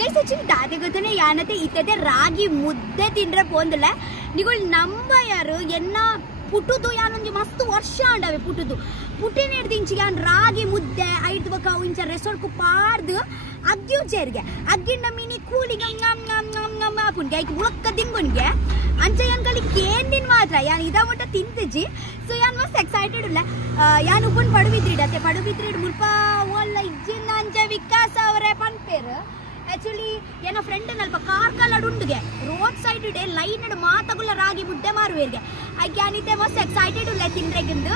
guys actually ದಾದೆ ಗೊತ್ತನೆ ಯಾನತೆ ಇತ್ತೆ ರಾಗಿ ಮುದ್ದೆ ತಿಂದ್ರೆ ಪೋಂದಲ್ಲ ನಿಗಳು ನಂಬಯಾರು ಎನ್ನ ಪುಟ್ಟುದು ಯಾನೊಂದು ಮಸ್ತ್ ವರ್ಷ ಅಂಡವೆ ಪುಟ್ಟಿನ ಹಿಡ್ದು ಇಂಚಿ ಯಾನ್ ರಾಗಿ ಮುದ್ದೆ ಐದು ಬಕ್ಕ ಇಂಚ ರೆಸಾರ್ಟ್ ಪಾಡ್ದು ಅಗ್ಗಿಂಚೇರಿಗೆ ಅಗ್ಗಿಂಡ ಮೀನಿ ಕೂಲಿಗೆ ಆಪುನ್ಗೆ ಐಕ್ ಉಳಕ್ಕ ದಿಂಗುನ್ಗೆ ಅಂಚ ಯಾನ್ ಕಲಿ ಕೇಂದಿನ ಮಾತ್ರ ಯಾನ್ ಇದ ಮಟ್ಟ ತಿಂತಿಜಿ ಸೊ ಯಾನ್ ಮಸ್ತ್ ಎಕ್ಸೈಟೆಡ್ ಇಲ್ಲ ಯಾನ್ ಉಪ್ಪನ್ ಪಡುಬಿದ್ರಿಡ್ ಅತ್ತೆ ಪಡುಬಿದ್ರಿಡ್ ಮುಲ್ಪ ಒಲ್ಲ ಇಜ್ಜಿಂದ ಅಂಚ ವಿಕಾಸ ಅವರೇ ಪನ್ಪೇರು ಆಕ್ಚುಲಿ ಏನೋ ಫ್ರೆಂಡ್ ಅಲ್ಪ ಕಾರ್ಕಲ್ ಉಂಡುಗೆ ರೋಡ್ ಸೈಡ್ ಇಡೆ ಲೈನ್ ಮಾತಗುಲ್ಲ ರಾಗಿ ಮುದ್ದೆ ಮಾರುವೇರ್ಗೆ ಐಕೆ ಅನಿತೆ ಮಸ್ತ್ ಎಕ್ಸೈಟೆಡ್ ಇಲ್ಲ ತಿಂದ್ರೆಗಿಂದು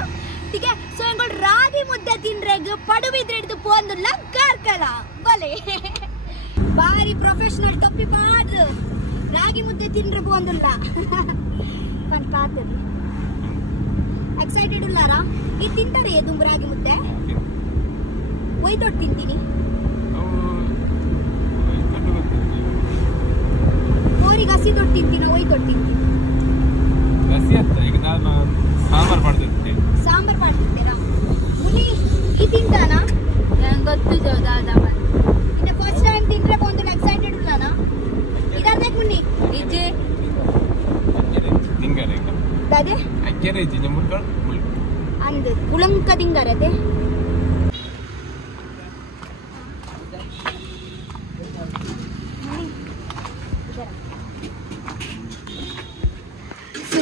ಟೀಕೆ ಸೊ ಎಂಗಳು ರಾಗಿ ಮುದ್ದೆ ತಿಂದ್ರೆಗ್ ಪಡುಬಿದ್ರಿಡ್ದು ಪೋಂದುಲ್ಲ ಕಾರ್ಕಲ ಬಲೆ ಬಾರಿ ಪ್ರೊಫೆಷನಲ್ ಟೊಪ್ಪಿ ಪಾಡ್ದು ರಾಗಿ ಮುದ್ದೆ ತಿಂದ್ರೆ ಪೋಂದುಲ್ಲ ಪನ್ ಪಾತದು ಎಕ್ಸೈಟೆಡ್ ಇಲ್ಲಾರಾ ಈ ತಿಂತಾರೆ ದುಂಬು ರಾಗಿ ಮುದ್ದೆ ಒಯ್ದೊಟ್ಟು ತಿಂತೀನಿ ಕೋರಿಗೆ ಹಸಿ ತೊಟ್ಟು ತಿಂತೀನ ಒಯ್ದೊಟ್ಟು ತಿಂತೀನಿ ಸಾಂಬಾರ್ ಮಾಡ್ತಿರ್ತೀರಾ ಮುನಿ ಈ ತಿಂತಾನಾ ಗೊತ್ತು ಜೋದಾದ ಇನ್ನ ಫಸ್ಟ್ ಟೈಮ್ ತಿಂದ್ರೆ ಒಂದು ಎಕ್ಸೈಟೆಡ್ ಇಲ್ಲನಾ ಇದನ್ನೇ ಮುನಿ ಇಜ್ಜೆ ಅದೇ ಅಂದ್ ಕುಳಂಕ ದಿಂಗಾರದೆ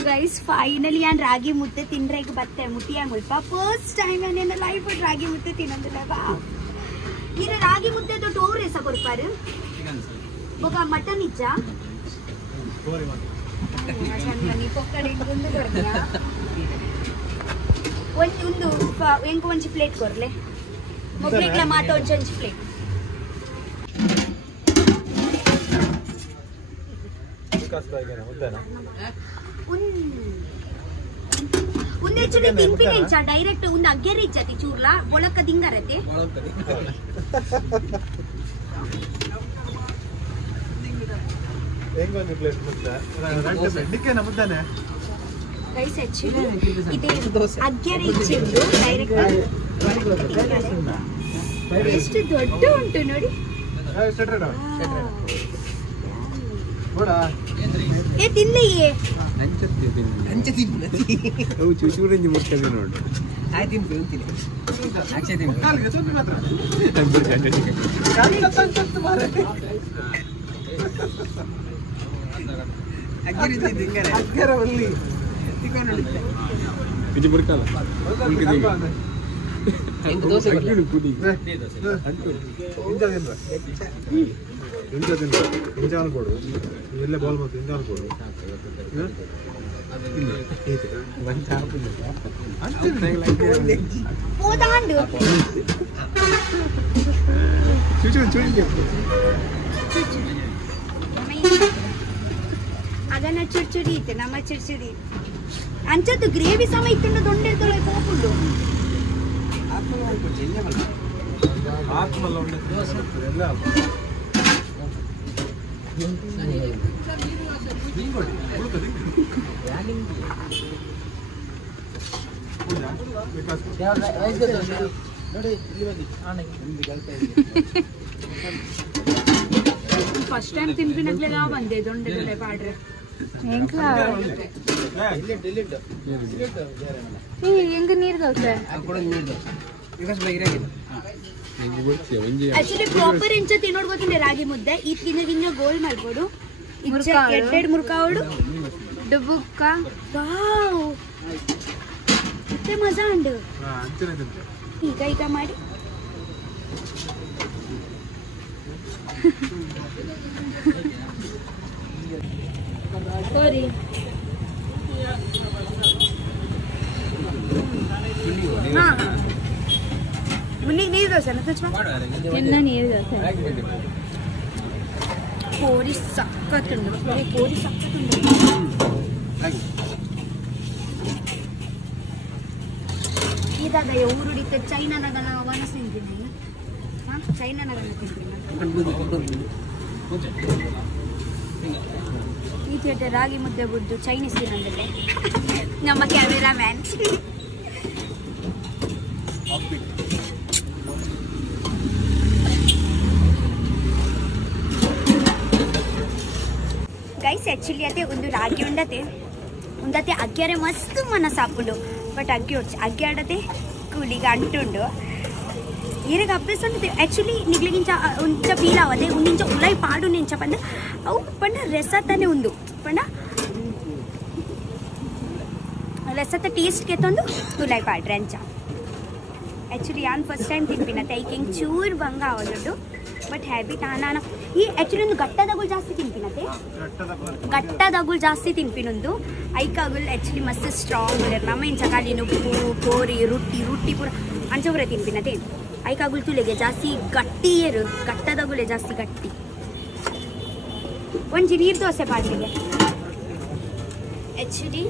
ಗೈಸ್ ಫೈನಲಿ ನಾನು ರಾಗಿ ಮುದ್ದೆ ತಿಂದ್ರೆ ಈಗ ಬತ್ತೆ ಮುಟ್ಟಿಯ ಮುಲ್ಪ ಫಸ್ಟ್ ಟೈಮ್ ನನ್ನ ಲೈಫ್ ರಾಗಿ ಮುದ್ದೆ ತಿನ್ನೋದಿಲ್ಲ ಬಾ ನೀನು ರಾಗಿ ಮುದ್ದೆ ದೊಡ್ಡ ಓವರ್ ಎಸ ಕೊಡ್ಪಾರು ಒಬ್ಬ ಮಟನ್ ಇಜ್ಜ ಒಂದು ಎಂಕು ಒಂಚಿ ಪ್ಲೇಟ್ ಕೊರ್ಲೆ ಮೊಬ್ಲಿಗ್ಲ ಮಾತ ಒಂಚಿ ಪ್ಲೇಟ್ ಒಂದೇ ಚೂಡಿ ತಿಂಪಿನ ಇಂಚ ಡೈರೆಕ್ಟ್ ಒಂದು ಅಗ್ಗೆರೆ ಇಚ್ಚತಿ ಚೂರ್ಲ ಒಳಕ ದಿಂಗರತೆ ರೈಸ್ ಹೆಚ್ಚಿದೆ ಇದೆ ಅಗ್ಗೆರೆ ಇಚ್ಚಿಂದು ಡೈರೆಕ್ಟ್ ಎಷ್ಟು ದೊಡ್ಡ ಉಂಟು ನೋಡಿ ಏ ತಿನ್ನಿಯೇ ಚೂಚೂರಂಜಿ ಮುಟ್ಕದೆ ನೋಡು ಇದು ಬುರ್ಕಲ್ಲ ಇಂಜಾನ್ ಕೊಡು ಎಲ್ಲೇ ಬಾಲ್ ಮತ್ತು ಇಂಜಾನ್ ಕೊಡು ಅದನ್ನ ಚಿಡ್ಚಿಡಿ ಇತ್ತೆ ನಮ್ಮ ಚಿಡ್ಚಿಡಿ ಅಂಚದ್ದು ಗ್ರೇವಿ ಸಮ ಇತ್ತು ದೊಡ್ಡ ಹೋಗ್ಬಿಡು ಫಸ್ಟ್ ಟೈಮ್ ತಿನ್ಪಿನಗ್ಲೇ ನಾವು ಬಂದೆ ದೊಡ್ಡ ಪಾಡ್ರೆ ಹೆಂಗ ನೀರ್ ಆಕ್ಚುಲಿ ಪ್ರಾಪರ್ ಇಂಚ ತಿನ್ನೋಡ್ಬೇಕಿಂದೆ ರಾಗಿ ಮುದ್ದೆ ಈ ತಿನ್ನೋದಿಂಗ ಗೋಲ್ ಮಾಡ್ಬೋದು ಎಡ್ಡೆಡ್ ಮುರ್ಕಾವಡು ಡುಬುಕ್ಕ ವಾವ್ ಮತ್ತೆ ಮಜಾ ಉಂಡು ಈಗ ಮಾಡಿ ಸರಿ ಮುನ್ನಿಗೆ ನೀರು ದೋಸೆ ಎಲ್ಲ ನೀರು ದೋಸೆ ಕೋರಿ ಸಕ್ಕತ್ತುಂಡು ಕೋರಿ ಸಕ್ಕತ್ತುಂಡು ಇದಾಗ ಊರುಡಿತ ಚೈನಾನಾಗ ವನಸ್ ತಿಂತೀನಿ ಚೈನಾನಾಗ ತಿಂತೀನಿ ಈ ಥಿಯೇಟರ್ ರಾಗಿ ಮುದ್ದೆ ಬುದ್ದು ಚೈನೀಸ್ ತಿನ್ನೋದಿಲ್ಲ ನಮ್ಮ ಕ್ಯಾಮೆರಾ ಮ್ಯಾನ್ ಗೈಸ್ ಆ್ಯಕ್ಚುಲಿ ಅದೇ ಒಂದು ರಾಗಿ ಉಂಡತೆ ಅಗ್ಗ್ಯಾರೆ ಮಸ್ತ್ ಮನಸ್ಸು ಹಾಕೊಂಡು ಬಟ್ ಅಗ್ಗಿ ಆಡತೆ ಕೂಲಿಗೆ ಅಂಟುಂಡು ಈರೆಗ ಅಭ್ಯಾಸ ಆ್ಯಕ್ಚುಲಿ ನಿಗ್ಲಿಗಿಂಚ ಒಂಚ ಫೀಲ್ ಆವದೆ ಒಂದಿಂಚ ಉಲಾಯಿ ಪಾಡು ನೆಂಚ ಪಂಡ ಅವು ಪಂಡ ರೆಸತ್ತಾನೆ ಒಂದು ಪಂಡ ರೆಸತ್ತ ಟೇಸ್ಟ್ಗೆ ತಂದು ಉಲಾಯಿ ಪಾಡ್ರೆ ಅಂಚ ಆ್ಯಕ್ಚುಲಿ ನಾನು ಫಸ್ಟ್ ಟೈಮ್ ತಿನ್ಪಿನತ್ತೆ ಐಕೆ ಹಿಂಗೆ ಚೂರು ಭಂಗ ಆಗೋದು ಬಟ್ ಹ್ಯಾಬಿಟ್ ಆನಾನ ಈ ಆ್ಯಕ್ಚುಲಿ ಒಂದು ಗಟ್ಟದಾಗುಳು ಜಾಸ್ತಿ ತಿನ್ಪಿನತ್ತೆ ಗಟ್ಟದಾಗುಳು ಜಾಸ್ತಿ ತಿನ್ಪಿನೊಂದು ಐಕಾಗುಲ್ ಆ್ಯಕ್ಚುಲಿ ಮಸ್ತ್ ಸ್ಟ್ರಾಂಗ್ ಇಡರ್ ನಮ್ಮ ಇಂಚ ಕಾಲಿನ ಉಪ್ಪು ಕೋರಿ ರೊಟ್ಟಿ ಪೂರ ಅಂಚವರೇ ತಿನ್ಪಿನತ್ತೆ ಐಕಾಗುಲ್ ತುಲೆಗೆ ಜಾಸ್ತಿ ಗಟ್ಟಿ ಏರು ಗಟ್ಟದಾಗುಲೆ ಜಾಸ್ತಿ ಗಟ್ಟಿ ಒಂಜಿ ನೀರು ದೋಸೆ ಪಾಡ್ಲಿಗೆ ಆ್ಯಕ್ಚುಲಿ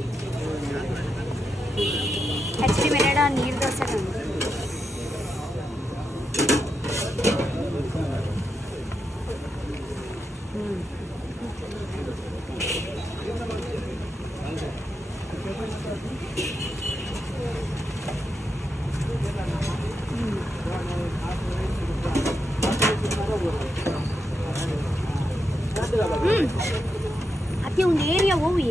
ಮೇರೆಡ ನೀರು ದೋಸೆ ತಂದು ಅತಿ ಒಂದು ಏರಿಯಾ ಹೋಗಿ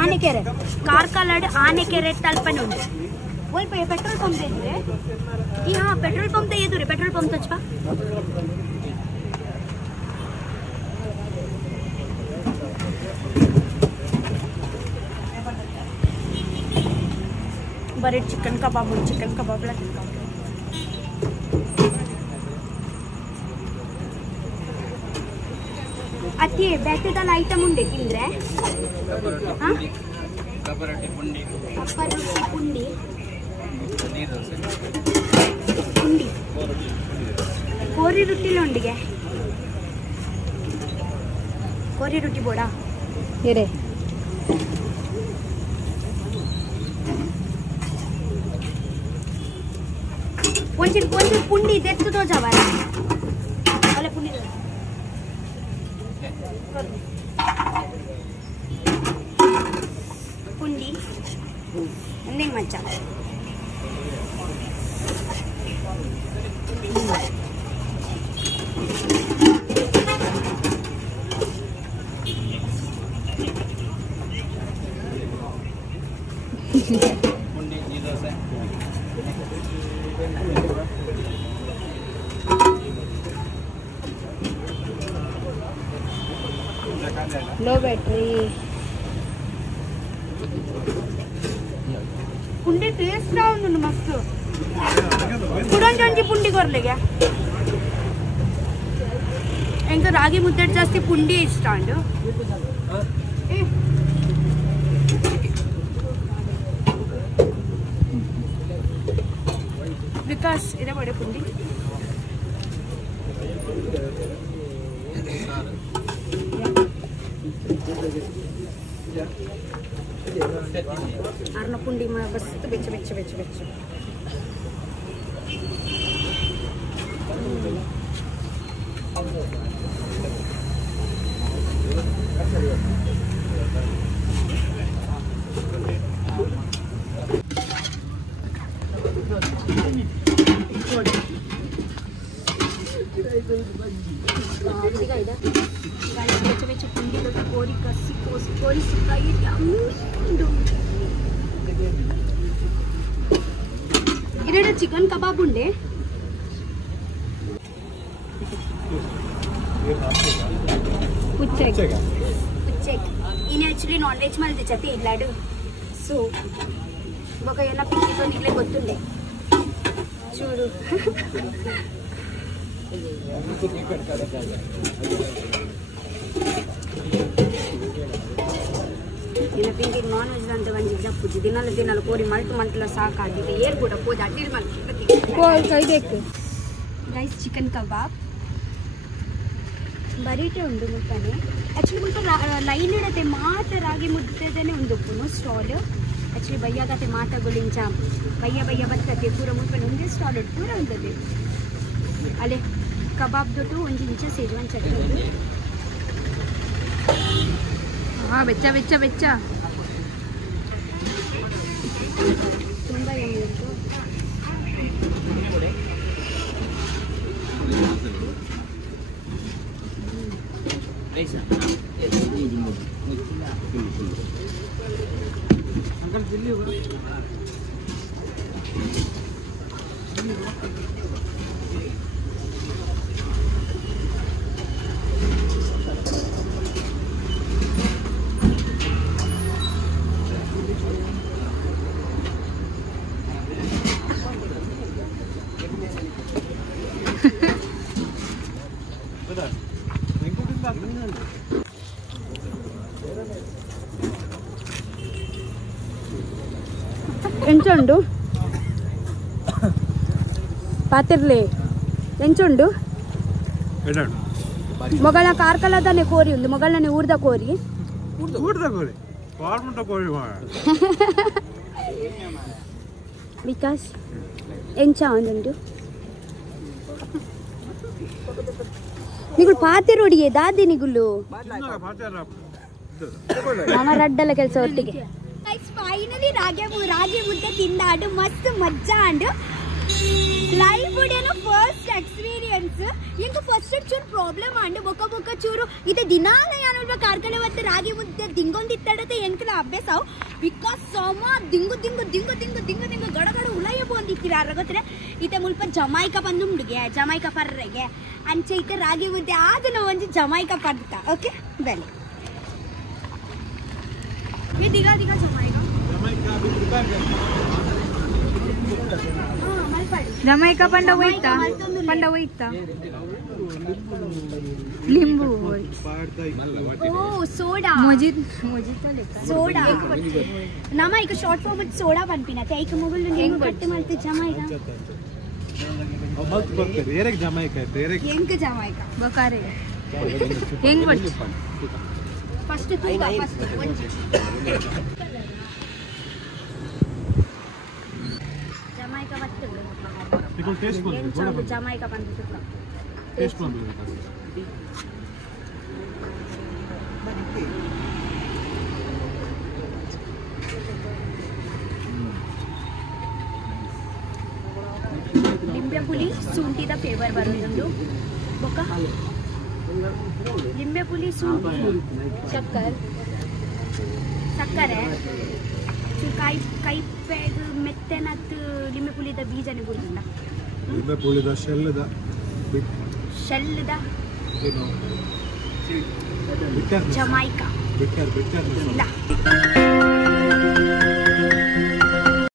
ಆನೆಕೆರೆ ಕಾರ್ಕಳಡ್ ಆನೆಕೆರೆ ತಲ್ಪನೆ ಉಂಟು ಸ್ವಲ್ಪ ಪೆಟ್ರೋಲ್ ಪಂಪ್ ಇದ್ರೆ ಈ ಹಾಂ ಪೆಟ್ರೋಲ್ ಪಂಪ್ ಎದುರು ಪೆಟ್ರೋಲ್ ಪಂಪ್ ತಚ್ಚ ಬರೀ ಚಿಕನ್ ಕಬಾಬ್ಲ ಅತಿ ಬೆಟ್ಟದಲ್ಲಿ ಐಟಮ್ ಉಂಡೆ ತಿಂದ್ರೆ ಪುಂಡಿ ಕೋರಿ ರೊಟ್ಟಿಲ ಉಂಡಿಗೆ ಕೋರಿ ರೊಟ್ಟಿ ಬೋಡಾ ಏರೆ ಒಂಚೂರು ಪುಂಡಿ ತೆತ್ತು ತೋಜಾವಾರ ಅಲ್ಲ ಪುಂಡಿ ಪುಂಡಿ ಒಂದೇ ಮಚ್ಚ लो बैटरी पुंडी टेस्ट उंटु मस्त पुडंजी पुंडी कोरलेगे इंका रागी मुद्दे जास्ती पुंडी इष्ट अंटु विकास इधे बड़े पुंडी अर्न पुंडी मस्त बेच पुंडी कोरी कसी कोरी सिक्काई इधर चिकन कबाब उंडे पुच्चेक इन एक्चुअली नॉन वेज मल तेचते इल्लाडु सो बक एना पिक्की निगले गोत्तुंडे चूडु पिंकी नॉन वेज अंत वंजी जप्पुजी दिनाल कोरी मल्ट साकागिदे ಏರ್ ಕೂಡ ಪೋದ ಅಡ್ಡಿರ್ ಮಲ್ಕಿ ಕೈ ಬೇಕು ಗೈಸ್ ಚಿಕನ್ ಕಬಾಬ್ ಬರೀಟೆ ಉಂಡು ಮುಟ್ಟನೆ ಆಕ್ಚುಲಿ ಮುಲ್ಪ ಲೈನ್ ಇಡತೆ ಮಾತ ರಾಗಿ ಮುದ್ದೆದೇನೆ ಉಂಡು ಉಪ್ಪುನು ಸ್ಟಾಲ್ ಆಕ್ಚುಲಿ ಬಯ್ಯಾಗತೆ ಮಾತಗಳಿಂಚ ಬಯ್ಯ ಬತ್ತತೆ ಪೂರ ಮುಲ್ಪನೆ ಒಂದೇ ಸ್ಟಾಲ್ ಉಂಟು ಪೂರ ಉಂಟದೆ ಅಲೆ ಕಬಾಬ್ ದೊಟ್ಟು ಒಂದು ಇಂಚ ಸೇಜುವನ್ ಚಟ್ನಿ हाँ बेच्चा ತುಂಬಾ ಏನಿತ್ತು ఎంచుండు పాతిర్లే ఎంచుండు మొగల కార్కలదనే కోరి ఉంది మొగలని ఊర్ద కోరి వికాస్ ఎంచా ఉండు ನಿಗುಳು ಪಾತಿರೋಡಿಗೆ ದಾದಿ ನಿಗುಳು ನಮ್ಮ ರಡ್ಡಲ ಕೆಲಸ ಒಟ್ಟಿಗೆ ಫೈನಲಿ ರಾಗಿ ಮುದ್ದೆ ತಿಂದಾಡು ಮಸ್ತ್ ಮಜ್ಜಾ ಅಂಡು ಲೈಫ್ ಉಡೇನೋ ಫಸ್ಟ್ ಎಕ್ಸ್ಪೀರಿಯನ್ಸ್ ಇಂಕ ಫಸ್ಟ್ ಚೂರು ಪ್ರಾಬ್ಲಮ್ ಅಂಡು ಬೊಕ್ಕ ಚೂರು ಇದು ದಿನಾಲ ಯಾನೊಬ್ಬ ಕಾರ್ಕಳೆ ಮತ್ತೆ ರಾಗಿ ಮುದ್ದೆ ದಿಂಗೊಂದಿತ್ತಡತೆ ಎಂಕಲ ಅಭ್ಯಾಸವು ಬಿಕಾಸ್ ಸೋಮ ದಿಂಗು ದಿಂಗು ದಿಂಗು ದಿಂಗು ದಿಂಗು ದಿಂಗು ಗಡಗಡ ಉಳಯ ಬಂದಿತ್ತೀರ ಅರಗೋತ್ರೆ ಇತ್ತೆ ಮುಲ್ಪ ಜಮಾಯಿಕ ಬಂದು ಹುಡುಗೆ ಜಮಾಯಿಕ ಪರ್ರೆಗೆ ಅಂಚೆ ಇತ್ತೆ ರಾಗಿ ಮುದ್ದೆ ಆದನ ಒಂಜಿ ಜಮಾಯಿಕ ಪಡ್ತ ಓಕೆ ಬೆಲೆ ದಿಗಾ ದಿಗಾ ಜಮಾಯಿಕ ಜಮಾಯಿಕ ಪಂಡ ಹೋಯ್ತಾ ಲಿಂಬು ಓ ಸೋಡಾ ಸೋಡಾ ನಮ್ಮ ಈಗ ಶಾರ್ಟ್ ಫಾರ್ಮ್ ಸೋಡಾ ಪನ್ಪಿನತ್ತೆ ಐಕ ಮೊಬೈಲ್ ಹೆಂಗ್ ಕಟ್ಟಿ ಮಾಡ್ತೀವಿ ಜಮಾಯಿಕ ಹೆಂಗ್ ಜಮಾಯಿಕ ಬಕಾರೆ ಹೆಂಗ್ ಫಸ್ಟ್ ತೂಕ ಫಸ್ಟ್ ಜಮಾಯಿಕ ಬರ್ತದೆ ಜಮಾಯಿಕ ಬಂದು ಟೇಸ್ಟ್ ಲಿಂಬೆ ಪುಳಿ ಶುಂಠಿದ ಫ್ಲೇವರ್ ಬರೋದೊಂದು ಬೊಕ್ಕ ಲಿಂಬೆ ಪುಳಿ ಶುಂಠಿ ಸಕ್ಕರೆ ಕಾಯಿ ಕೈ ಪೇಗ್ ಮೆತ್ತನತ್ತು ಲಿಂಬೆ ಪುಳಿದ ಬೀಜನೇ ಬುಡ್ದುಂಡ ಲಿಂಬೆ ಪುಳಿದ ಶೆಲ್ಲದ ಜಮಾಯಿಕ ಬಿಟ್ಟರ್ ಇಲ್ಲ